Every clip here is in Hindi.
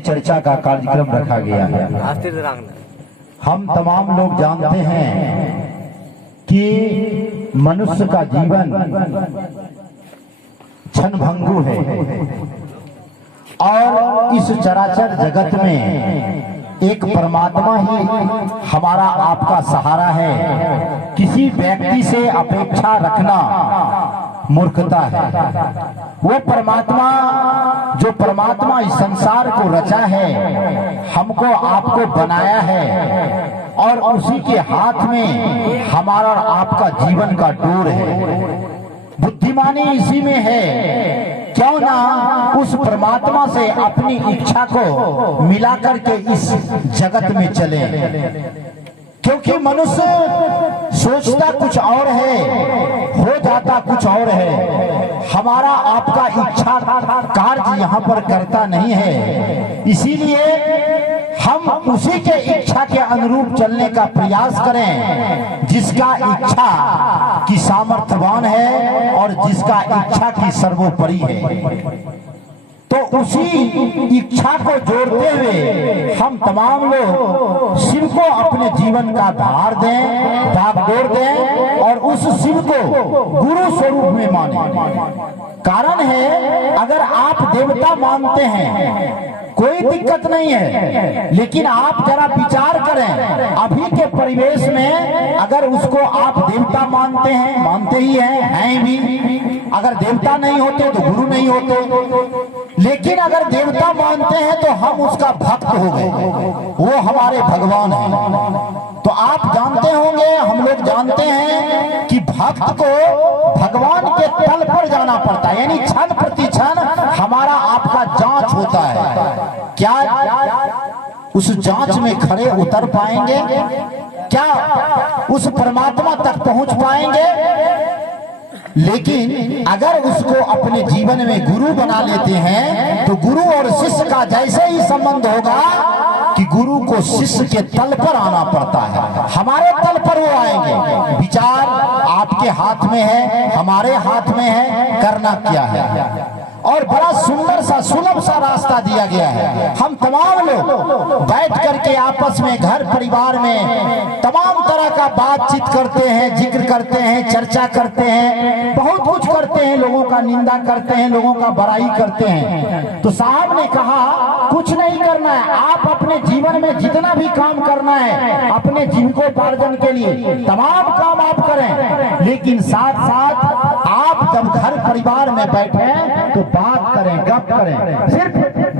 चर्चा का कार्यक्रम रखा गया है। हम तमाम लोग जानते हैं कि मनुष्य का जीवन क्षणभंगुर है और इस चराचर जगत में एक परमात्मा ही हमारा आपका सहारा है। किसी व्यक्ति से अपेक्षा रखना मूर्खता है। वो परमात्मा जो परमात्मा इस संसार को रचा है, हमको आपको बनाया है और उसी के हाथ में हमारा और आपका जीवन का डोर है। बुद्धिमानी इसी में है। क्यों ना उस परमात्मा से अपनी इच्छा को मिलाकर के इस जगत में चले, क्योंकि मनुष्य सोचता कुछ और है, हो जाता कुछ और है। हमारा आपका इच्छा कार्य यहाँ पर करता नहीं है। इसीलिए हम उसी के इच्छा के अनुरूप चलने का प्रयास करें जिसका इच्छा की सामर्थ्यवान है और जिसका इच्छा की सर्वोपरि है। तो उसी इच्छा को जोड़ते हुए हम तमाम लोग शिव को अपने जीवन का भार दें, भागदौड़ दें और उस शिव को गुरु स्वरूप में माने। कारण है, अगर आप देवता मानते हैं कोई दिक्कत नहीं है, लेकिन आप जरा विचार करें अभी के परिवेश में, अगर उसको आप देवता मानते हैं, मानते ही हैं भी, अगर देवता नहीं होते तो गुरु नहीं होते, लेकिन अगर देवता मानते हैं तो हम उसका भक्त हो गए, वो हमारे भगवान हैं। तो आप जानते होंगे, हम लोग जानते हैं कि भक्त को भगवान के तल पर जाना पड़ता है, यानी क्षण प्रति क्षण हमारा आपका जांच होता है। क्या उस जांच में खड़े उतर पाएंगे? क्या उस परमात्मा तक पहुंच पाएंगे? लेकिन अगर उसको अपने जीवन में गुरु बना लेते हैं तो गुरु और शिष्य का जैसे ही संबंध होगा कि गुरु को शिष्य के तल पर आना पड़ता है, हमारे तल पर वो आएंगे। विचार आपके हाथ में है, हमारे हाथ में है, करना क्या है। और बड़ा सुंदर सा सुलभ सा रास्ता दिया गया है। हम तमाम लोग बैठ करके आपस में घर परिवार में तमाम तरह का बातचीत करते हैं, जिक्र करते हैं, चर्चा करते हैं, बहुत कुछ करते हैं, लोगों का निंदा करते हैं, लोगों का बड़ाई करते हैं। तो साहब ने कहा कुछ नहीं करना है, आप अपने जीवन में जितना भी काम करना है अपने जीविकोपार्जन के लिए तमाम काम आप करें, लेकिन साथ साथ आप जब घर परिवार में बैठे तो बात करें, गप करें। सिर्फ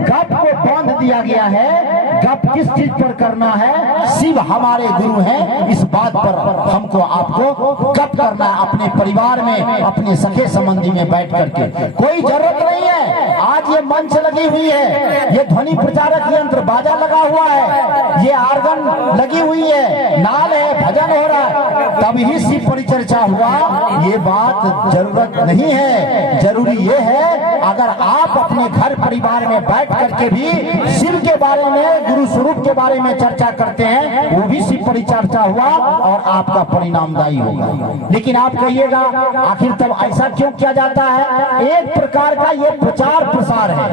गप को बांध दिया गया है। गप किस चीज पर करना है? शिव हमारे गुरु हैं, इस बात पर हमको आपको गप करना है अपने परिवार में, अपने सखे संबंधी में बैठ करके। कोई जरूरत नहीं है, आज ये मंच लगी हुई है, ये ध्वनि प्रचारक यंत्र बाजा लगा हुआ है, ये आर्गन लगी हुई है, नाल है, भजन हो रहा है, तब ही शिव परिचर्चा हुआ। ये बात जरूरत नहीं है। जरूरी ये है अगर आप अपने घर परिवार में बैठ करके भी शिव के बारे में, गुरु स्वरूप के बारे में चर्चा करते हैं, वो भी शिव परिचर्चा हुआ और आपका परिणामदायी होगा। लेकिन आप कहिएगा आखिर तब ऐसा क्यों किया जाता है? एक प्रकार का ये प्रचार प्रसार है।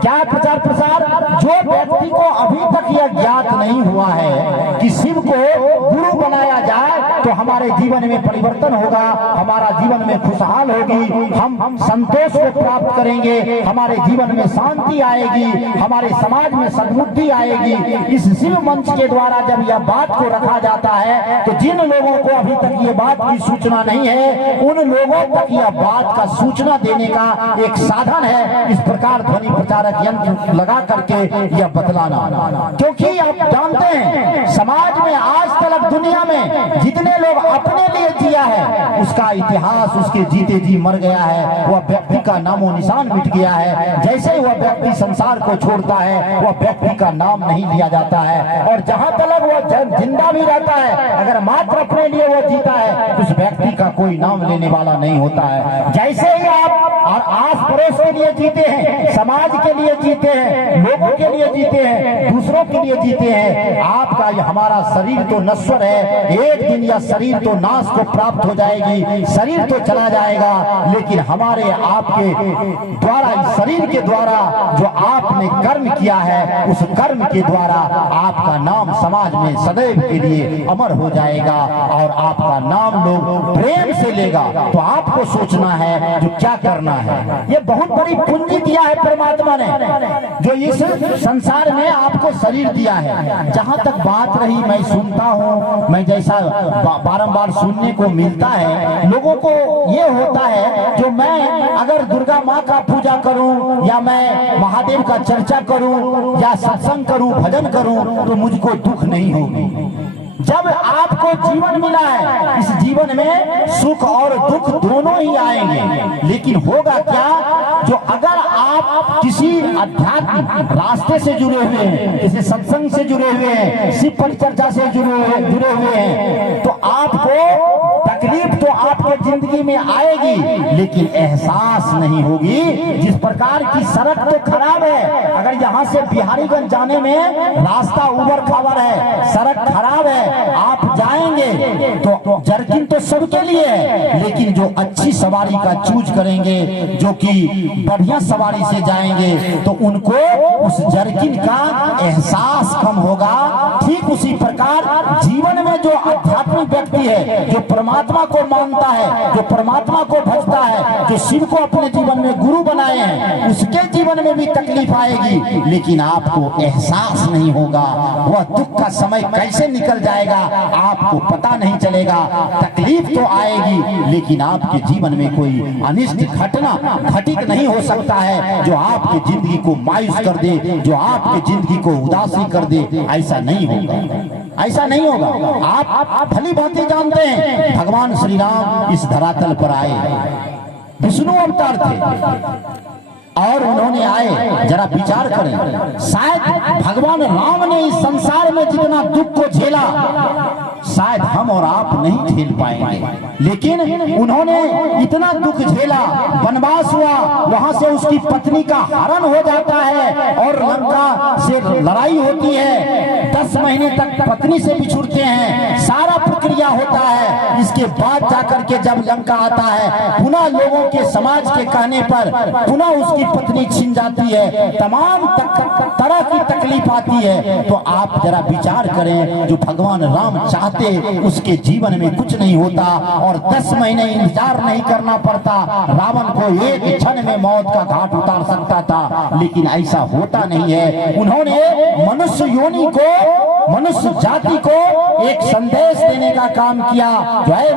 क्या है प्रचार प्रसार? जो व्यक्ति को अभी तक यह ज्ञात नहीं हुआ है कि शिव को गुरु बनाया जाए तो हमारे जीवन में परिवर्तन होगा, हमारा जीवन में खुशहाल होगी, हम संतोष को प्राप्त करेंगे, हमारे जीवन में शांति आएगी, हमारे समाज में सद्बुद्धि आएगी। इस शिव मंच के द्वारा जब यह बात को रखा जाता है तो जिन लोगों को अभी तक ये बात की सूचना नहीं है, उन लोगों तक यह बात का सूचना देने का एक साधन है इस प्रकार ध्वनि प्रचारक यंत्र लगा करके यह बतलाना। क्योंकि आप जानते हैं समाज में आज तक दुनिया में जितने लोग अपने लिए जिया है उसका इतिहास, उसके जीते जी मर गया है, वह व्यक्ति का नामो निशान मिट गया है। जैसे ही वह व्यक्ति संसार को छोड़ता है वह व्यक्ति का नाम नहीं लिया जाता है, और जहां तक वह जिंदा भी रहता है अगर मात्र अपने लिए वह जीता है तो उस व्यक्ति का कोई नाम लेने वाला नहीं होता है। जैसे ही आप और आस पड़ोस के लिए जीते हैं, समाज के लिए जीते हैं, लोगों के लिए जीते हैं, दूसरों दूसरों के लिए जीते हैं। आपका हमारा शरीर तो नश्वर है, एक दिन यह शरीर तो नाश को प्राप्त हो जाएगी, शरीर तो चला जाएगा, लेकिन हमारे आपके द्वारा, इस शरीर के द्वारा जो आपने कर्म किया है, उस कर्म के द्वारा आपका नाम समाज में सदैव के लिए अमर हो जाएगा और आपका नाम लोग प्रेम से लेगा। तो आपको सोचना है जो क्या करना है। ये बहुत बड़ी पूंजी दिया है परमात्मा ने, जो इस संसार में आपको शरीर दिया है। जहां तक बात रही, मैं सुनता हूं, मैं जैसा बारंबार सुनने को मिलता है, लोगों को ये होता है जो मैं अगर दुर्गा माँ का पूजा करूं या मैं महादेव का चर्चा करूं या सत्संग करूं, भजन करूं, तो मुझको दुख नहीं होगी। जब आपको जीवन मिला है, इस जीवन में सुख और दुख दोनों ही आएंगे, लेकिन होगा क्या, जो अगर आप किसी अध्यात्म रास्ते से जुड़े हुए हैं, किसी सत्संग से जुड़े हुए हैं, शिव परिचर्चा से जुड़े हुए हैं, तो आपको तकलीफ तो आपके जिंदगी में आएगी, लेकिन एहसास नहीं होगी। जिस प्रकार की सड़क तो खराब है, अगर यहाँ से बिहारीगंज जाने में रास्ता उबड़ खाबड़ है, सड़क खराब है, आप जाएंगे तो जर्किन तो सबके लिए है, लेकिन जो अच्छी सवारी का चूज करेंगे, जो कि बढ़िया सवारी से जाएंगे, तो उनको उस जर्किन का एहसास कम होगा। ठीक उसी प्रकार जीवन में जो आध्यात्मिक व्यक्ति है, जो परमात्मा को मानता है, जो परमात्मा को भजता है, जो शिव को अपने जीवन में गुरु बनाए हैं, उसके जीवन में भी तकलीफ आएगी, लेकिन आपको एहसास नहीं होगा। वह दुख का समय कैसे निकल जाएगा आपको पता नहीं चलेगा। तकलीफ तो आएगी, लेकिन आपके जीवन में कोई अनिष्ट घटना घटित नहीं हो सकता है जो आपकी जिंदगी को मायूस कर दे, जो आपकी जिंदगी को उदासी कर दे। ऐसा नहीं होगा, ऐसा नहीं होगा। आप भली भांति जानते हैं, भगवान श्री राम इस धरातल पर आए, विष्णु अवतार थे, और उन्होंने आए, जरा विचार करें, शायद भगवान राम ने इस संसार में जितना दुख को झेला, शायद हम और आप नहीं झेल पाएंगे, लेकिन उन्होंने इतना दुख झेला। वनवास हुआ, वहां से उसकी पत्नी का हरण हो जाता है और लंका से लड़ाई होती है, 10 महीने तक पत्नी से बिछुड़ते हैं, सारा प्रक्रिया होता है। इसके बाद जाकर के जब लंका आता है, पुनः लोगों के समाज के कहने पर पुनः उसकी पत्नी छिन जाती है, तमाम तरह की तकलीफ आती है। तो आप जरा विचार करें, जो भगवान राम चाहते उसके जीवन में कुछ नहीं होता और 10 महीने इंतजार नहीं करना पड़ता, रावण को एक क्षण में मौत का घाट उतार सकता था, लेकिन ऐसा होता नहीं है। उन्होंने मनुष्य योनि को, मनुष्य जाति को एक संदेश देने का काम किया। जय